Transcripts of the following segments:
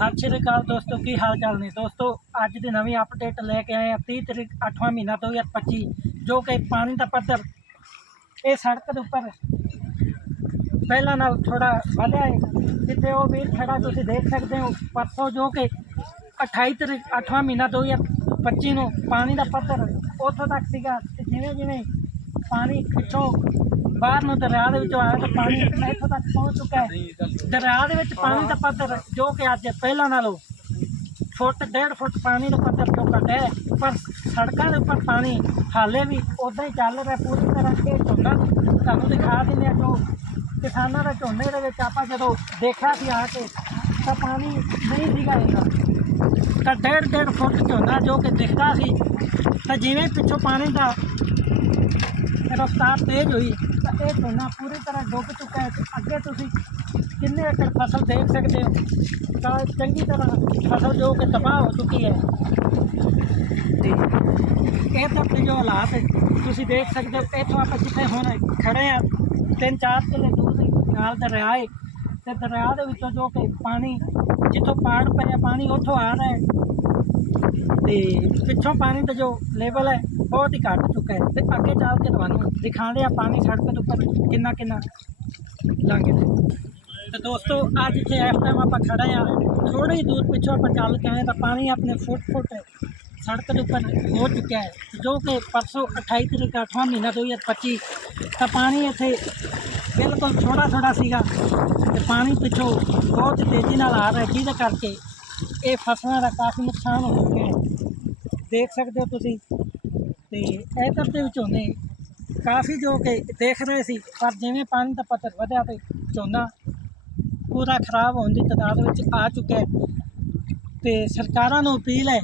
ਸਤਿ ਸ਼੍ਰੀ ਅਕਾਲ ਦੋਸਤੋ, ਕੀ ਹਾਲ ਚਾਲ ਨੇ? ਦੋਸਤੋ, ਅੱਜ ਦੀ ਨਵੀਂ ਅਪਡੇਟ ਲੈ ਕੇ ਆਏ ਹਾਂ 30 ਤਰੀਕ 8ਵਾਂ ਮਹੀਨਾ 2025 ਜੋ ਕਿ ਪਾਣੀ ਦਾ ਪੱਧਰ ਇਹ ਸੜਕ ਦੇ ਉੱਪਰ ਪਹਿਲਾਂ ਨਾਲ ਥੋੜਾ ਵਧਿਆ ਹੈ। ਜਿੱਥੇ ਉਹ ਵੀਰ ਖੜਾ ਤੁਸੀਂ ਦੇਖ ਸਕਦੇ ਹੋ, ਪਰਸੋਂ ਜੋ ਕਿ 28 ਤਰੀਕ 8ਵਾਂ ਮਹੀਨਾ 2025 ਨੂੰ ਪਾਣੀ ਦਾ ਪੱਧਰ ਉੱਥੋਂ ਤੱਕ ਸੀਗਾ, ਤੇ ਜਿਵੇਂ ਜਿਵੇਂ ਪਾਣੀ ਪਿੱਛੋਂ ਬਾਹਰ ਨੂੰ ਦਰਿਆ ਦੇ ਵਿੱਚੋਂ ਆਇਆ ਤਾਂ ਪਾਣੀ ਇੱਥੋਂ ਤੱਕ ਪਹੁੰਚ ਚੁੱਕਾ ਹੈ। ਦਰਿਆ ਦੇ ਵਿੱਚ ਪਾਣੀ ਦਾ ਪੱਧਰ ਜੋ ਕਿ ਅੱਜ ਪਹਿਲਾਂ ਨਾਲੋਂ ਫੁੱਟ, ਡੇਢ ਫੁੱਟ ਪਾਣੀ ਦਾ ਪੱਧਰ ਤੋਂ ਘਟਿਆ ਪਰ ਸੜਕਾਂ ਦੇ ਉੱਪਰ ਪਾਣੀ ਹਾਲੇ ਵੀ ਉਦਾਂ ਹੀ ਚੱਲ ਰਿਹਾ ਪੂਰੀ ਤਰ੍ਹਾਂ ਇਹ ਝੋਨਾ ਤੁਹਾਨੂੰ ਦਿਖਾ ਦਿੰਦੇ ਆ ਜੋ ਕਿਸਾਨਾਂ ਦਾ ਝੋਨੇ ਦੇ ਵਿੱਚ ਆਪਾਂ ਜਦੋਂ ਦੇਖਿਆ ਸੀ ਆ ਕੇ, ਤਾਂ ਪਾਣੀ ਨਹੀਂ ਸੀਗਾ ਇੰਨਾ। ਤਾਂ ਡੇਢ ਡੇਢ ਫੁੱਟ ਝੋਨਾ ਜੋ ਕਿ ਦਿਖਦਾ ਸੀ, ਤਾਂ ਜਿਵੇਂ ਪਿੱਛੋਂ ਪਾਣੀ ਦਾ ਰਫ਼ਤਾਰ ਤੇਜ਼ ਹੋਈ। ਤਾਂ ਇਹ ਝੋਨਾ ਪੂਰੀ ਤਰ੍ਹਾਂ ਡੁੱਬ ਚੁੱਕਾ ਹੈ ਅੱਗੇ ਤੁਸੀਂ ਕਿੰਨੇ ਏਕੜ ਫਸਲ ਦੇਖ ਸਕਦੇ ਹੋ? ਤਾਂ ਚੰਗੀ ਤਰ੍ਹਾਂ ਫਸਲ ਜੋ ਕਿ ਤਬਾਹ ਹੋ ਚੁੱਕੀ ਹੈ। ਤੇ ਇਹ ਤਾਂ ਤੇ ਜੋ ਹਾਲਾਤ ਹੈ, ਤੁਸੀਂ ਦੇਖ ਸਕਦੇ ਹੋ ਇੱਥੋਂ ਆਪਾਂ ਜਿੱਥੇ ਹੁਣ ਖੜੇ ਆ ਤਿੰਨ ਚਾਰ ਕਿਲੇ ਦੂਰ ਨਾਲ ਦਰਿਆ ਹੈ ਤੇ ਦਰਿਆ ਦੇ ਵਿੱਚੋਂ ਜੋ ਕਿ ਪਾਣੀ ਜਿੱਥੋਂ ਪਾੜ ਪਿਆ ਪਾਣੀ ਉੱਥੋਂ ਆ ਰਿਹਾ ਹੈ। ਤੇ ਪਿੱਛੋਂ ਪਾਣੀ ਦਾ ਜੋ ਲੈਵਲ ਹੈ ਬਹੁਤ ਹੀ ਘੱਟ ਚੁੱਕਾ ਹੈ। ਤੇ ਅੱਗੇ ਚੱਲ ਕੇ ਤੁਹਾਨੂੰ ਦਿਖਾਉਂਦੇ ਆ ਪਾਣੀ ਸੜਕ ਦੇ ਉੱਪਰ ਕਿੰਨਾ ਕਿੰਨਾ ਲੰਘ ਰਿਹਾ ਤੇ ਦੋਸਤੋ, ਅੱਜ ਇੱਥੇ ਇਸ ਟਾਈਮ ਆਪਾਂ ਖੜੇ ਆ ਥੋੜੀ ਹੀ ਦੂਰ ਪਿੱਛੋਂ ਆਪਾਂ ਚੱਲ ਕੇ ਆਏ ਤਾਂ ਪਾਣੀ ਆਪਣੇ ਫੁੱਟ ਫੁੱਟ ਸੜਕ ਦੇ ਉੱਪਰ ਹੋ ਚੁੱਕਿਆ ਹੈ। ਜੋ ਕਿ ਪਰਸੋਂ 28 ਤਰੀਕ 8ਵਾਂ ਮਹੀਨਾ 2025 ਤਾਂ ਪਾਣੀ ਇੱਥੇ ਬਿਲਕੁਲ ਥੋੜਾ ਥੋੜਾ ਸੀਗਾ। ਤੇ ਪਾਣੀ ਪਿੱਛੋਂ ਬਹੁਤ ਤੇਜ਼ੀ ਨਾਲ ਆ ਰਿਹਾ ਜਿਹਦੇ ਕਰਕੇ ਇਹ ਫਸਲਾਂ ਦਾ ਕਾਫੀ ਨੁਕਸਾਨ ਹੋ ਚੁੱਕਿਆ ਹੈ। ਦੇਖ ਸਕਦੇ ਹੋ ਤੁਸੀਂ ਤੇ ਇਧਰ ਦੇ ਵਿੱਚ ਝੋਨੇ ਕਾਫੀ ਜੋ ਕਿ ਦੇਖ ਰਹੇ ਸੀ, ਪਰ ਜਿਵੇਂ ਪਾਣੀ ਦਾ ਪੱਧਰ ਵਧਿਆ ਤੇ ਝੋਨਾ ਪੂਰਾ ਖਰਾਬ ਹੋਣ ਦੀ ਤਦਾਦ ਵਿੱਚ ਆ ਚੁੱਕਿਆ ਹੈ, ਤੇ ਸਰਕਾਰਾਂ ਨੂੰ ਅਪੀਲ ਹੈ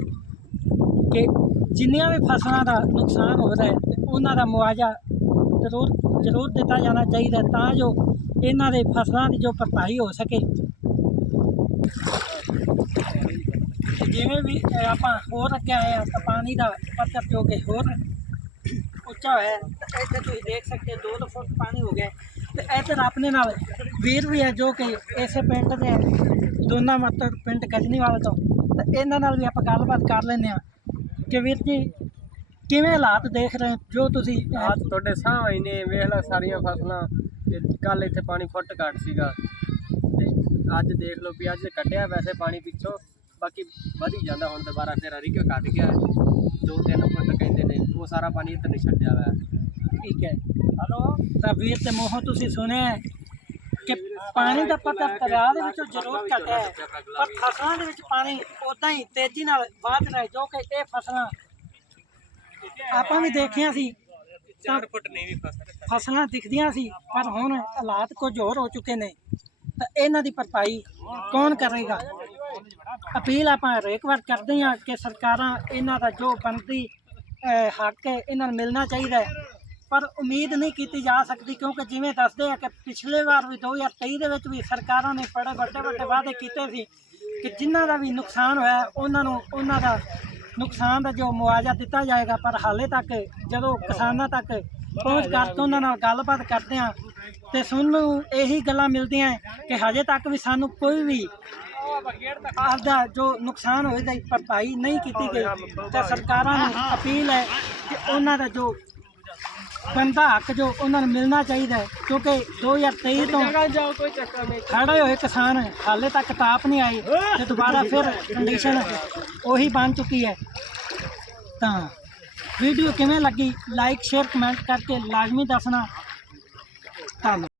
ਕਿ ਜਿੰਨੀਆਂ ਵੀ ਫਸਲਾਂ ਦਾ ਨੁਕਸਾਨ ਹੋ ਰਿਹਾ ਹੈ ਉਹਨਾਂ ਦਾ ਮੁਆਵਜ਼ਾ ਜ਼ਰੂਰ ਜ਼ਰੂਰ ਦਿੱਤਾ ਜਾਣਾ ਚਾਹੀਦਾ ਤਾਂ ਜੋ ਇਹਨਾਂ ਦੇ ਫਸਲਾਂ ਦੀ ਜੋ ਭਰਪਾਈ ਹੋ ਸਕੇ। ਜਿਵੇਂ ਵੀ ਅਹ, ਆਪਾਂ ਹੋਰ ਅੱਗੇ ਆਏ ਆ ਤਾਂ ਪਾਣੀ ਦਾ ਪੱਧਰ ਜੋ ਕਿ ਹੋਰ ਉੱਚਾ ਹੋਇਆ ਹੈ ਤੇ ਇੱਥੇ ਤੁਸੀਂ ਦੇਖ ਸਕਦੇ ਹੋ ਦੋ ਦੋ ਫੁੱਟ ਪਾਣੀ ਹੋ ਗਿਆ ਹੈ। ਤੇ ਇੱਧਰ ਆਪਣੇ ਨਾਲ ਵੀਰ ਵੀ ਹੈ ਜੋ ਕਿ ਇਸੇ ਪਿੰਡ ਦੇ ਹੈ, ਦੋਨਾ ਮੱਤੜ ਪਿੰਡ ਗਜਨੀਵਾਲ ਤੋਂ। ਤੇ ਇਹਨਾਂ ਨਾਲ ਵੀ ਆਪਾਂ ਗੱਲਬਾਤ ਕਰ ਲੈਂਦੇ ਆ ਕਿ ਵੀਰ ਜੀ ਕਿਵੇਂ ਹਾਲਾਤ ਦੇਖ ਰਹੇ ਹੋ? ਜੋ ਤੁਸੀਂ ਅਹ, ਅੱਜ ਤੁਹਾਡੇ ਸਾਹਮਣੇ ਨੇ ਵੇਖ ਲੈ ਸਾਰੀਆਂ ਫਸਲਾਂ ਤੇ ਕੱਲ ਇੱਥੇ ਪਾਣੀ ਫੁੱਟ ਘੱਟ ਸੀਗਾ। ਤੇ ਅੱਜ ਦੇਖ ਲਓ ਵੀ ਅੱਜ ਕੱਢਿਆ ਵੈਸੇ ਪਾਣੀ ਪਿੱਛੋਂ। ਬਾਕੀ ਵਧੀ ਜਾਂਦਾ ਹੁਣ ਦੁਬਾਰਾ ਫਿਰ ਹਰੀ ਕਿਉਂ ਘਟ ਗਿਆ। ਦੋ ਤਿੰਨ ਫੁੱਟ ਕਹਿੰਦੇ ਨੇ ਉਹ ਸਾਰਾ ਪਾਣੀ ਇੱਧਰ ਨਹੀਂ ਛੱਡਿਆ ਹੋਇਆ ਠੀਕ ਹੈ। ਹਲੋ? ਤਾਂ ਵੀਰ ਤੇ ਮੋਹੋਂ ਤੁਸੀਂ ਸੁਣਿਆ ਹੈ ਕਿ ਪਾਣੀ ਦਾ ਪੱਧਰ ਦਰਿਆ ਦੇ ਵਿੱਚੋਂ ਜ਼ਰੂਰ ਘਟਿਆ ਹੈ। ਪਰ ਫਸਲਾਂ ਦੇ ਵਿੱਚ ਪਾਣੀ ਉਦਾਂ ਹੀ ਤੇਜ਼ੀ ਨਾਲ ਵਧ ਰਿਹਾ ਹੈ, ਜੋ ਕਿ ਇਹ ਫਸਲਾਂ ਆਪਾਂ ਵੀ ਦੇਖੀਆਂ ਸੀ। ਤਾਂ ਫੁੱਟ ਨਹੀਂ ਵੀ ਫਸਲ ਫਸਲਾਂ ਦਿਖਦੀਆਂ ਸੀ ਪਰ ਹੁਣ ਹਾਲਾਤ ਕੁਝ ਹੋਰ ਹੋ ਚੁੱਕੇ ਨੇ। ਤਾਂ ਇਹਨਾਂ ਦੀ ਭਰਪਾਈ ਕੌਣ ਕਰੇਗਾ? ਅਪੀਲ ਆਪਾਂ ਹਰੇਕ ਵਾਰ ਕਰਦੇ ਹਾਂ ਕਿ ਸਰਕਾਰਾਂ ਇਹਨਾਂ ਦਾ ਜੋ ਬਣਦੀ ਹੱਕ ਹੈ, ਇਹਨਾਂ ਨੂੰ ਮਿਲਣਾ ਚਾਹੀਦਾ ਹੈ। ਪਰ ਉਮੀਦ ਨਹੀਂ ਕੀਤੀ ਜਾ ਸਕਦੀ ਕਿਉਂਕਿ ਜਿਵੇਂ ਦੱਸਦੇ ਆ ਕਿ ਪਿਛਲੇ ਵਾਰ ਵੀ 2023 ਦੇ ਵਿੱਚ ਵੀ ਸਰਕਾਰਾਂ ਨੇ ਬੜੇ ਵੱਡੇ ਵੱਡੇ ਵਾਅਦੇ ਕੀਤੇ ਸੀ ਕਿ ਜਿਨ੍ਹਾਂ ਦਾ ਵੀ ਨੁਕਸਾਨ ਹੋਇਆ, ਉਹਨਾਂ ਨੂੰ ਉਹਨਾਂ ਦਾ ਨੁਕਸਾਨ ਦਾ ਜੋ ਮੁਆਵਜ਼ਾ ਦਿੱਤਾ ਜਾਏਗਾ, ਪਰ ਹਾਲੇ ਤੱਕ, ਜਦੋਂ ਕਿਸਾਨਾਂ ਤੱਕ ਪਹੁੰਚ ਕਰਕੇ ਉਹਨਾਂ ਨਾਲ ਗੱਲਬਾਤ ਕਰਦੇ ਆ ਤੇ ਸੁਣਨ ਇਹੀ ਗੱਲਾਂ ਮਿਲਦੀਆਂ ਕਿ ਹਜੇ ਤੱਕ ਵੀ ਸਾਨੂੰ ਕੋਈ ਵੀ ਆਪਦਾ ਜੋ ਨੁਕਸਾਨ ਹੋਇਆ ਦੀ ਭਰਪਾਈ ਨਹੀਂ ਕੀਤੀ ਗਈ, ਤਾਂ ਸਰਕਾਰਾਂ ਨੂੰ ਅਪੀਲ ਹੈ ਕਿ ਉਹਨਾਂ ਦਾ ਜੋ ਬੰਦਾ ਹੱਕ ਜੋ ਉਹਨਾਂ ਨੂੰ ਮਿਲਣਾ ਚਾਹੀਦਾ ਹੈ, ਕਿਉਂਕਿ 2023 ਤੋਂ ਜਾਓ ਕੋਈ ਖੜੇ ਹੋਏ ਕਿਸਾਨ ਹਾਲੇ ਤੱਕ ਤਾਪ ਨਹੀਂ ਆਈ ਤੇ ਦੁਬਾਰਾ ਫਿਰ ਕੰਡੀਸ਼ਨ ਉਹੀ ਬਣ ਚੁੱਕੀ ਹੈ। ਤਾਂ ਵੀਡੀਓ ਕਿਵੇਂ ਲੱਗੀ ਲਾਈਕ ਸ਼ੇਅਰ ਕਮੈਂਟ ਕਰਕੇ ਲਾਜ਼ਮੀ ਦੱਸਣਾ। ਧੰਨਵਾਦ।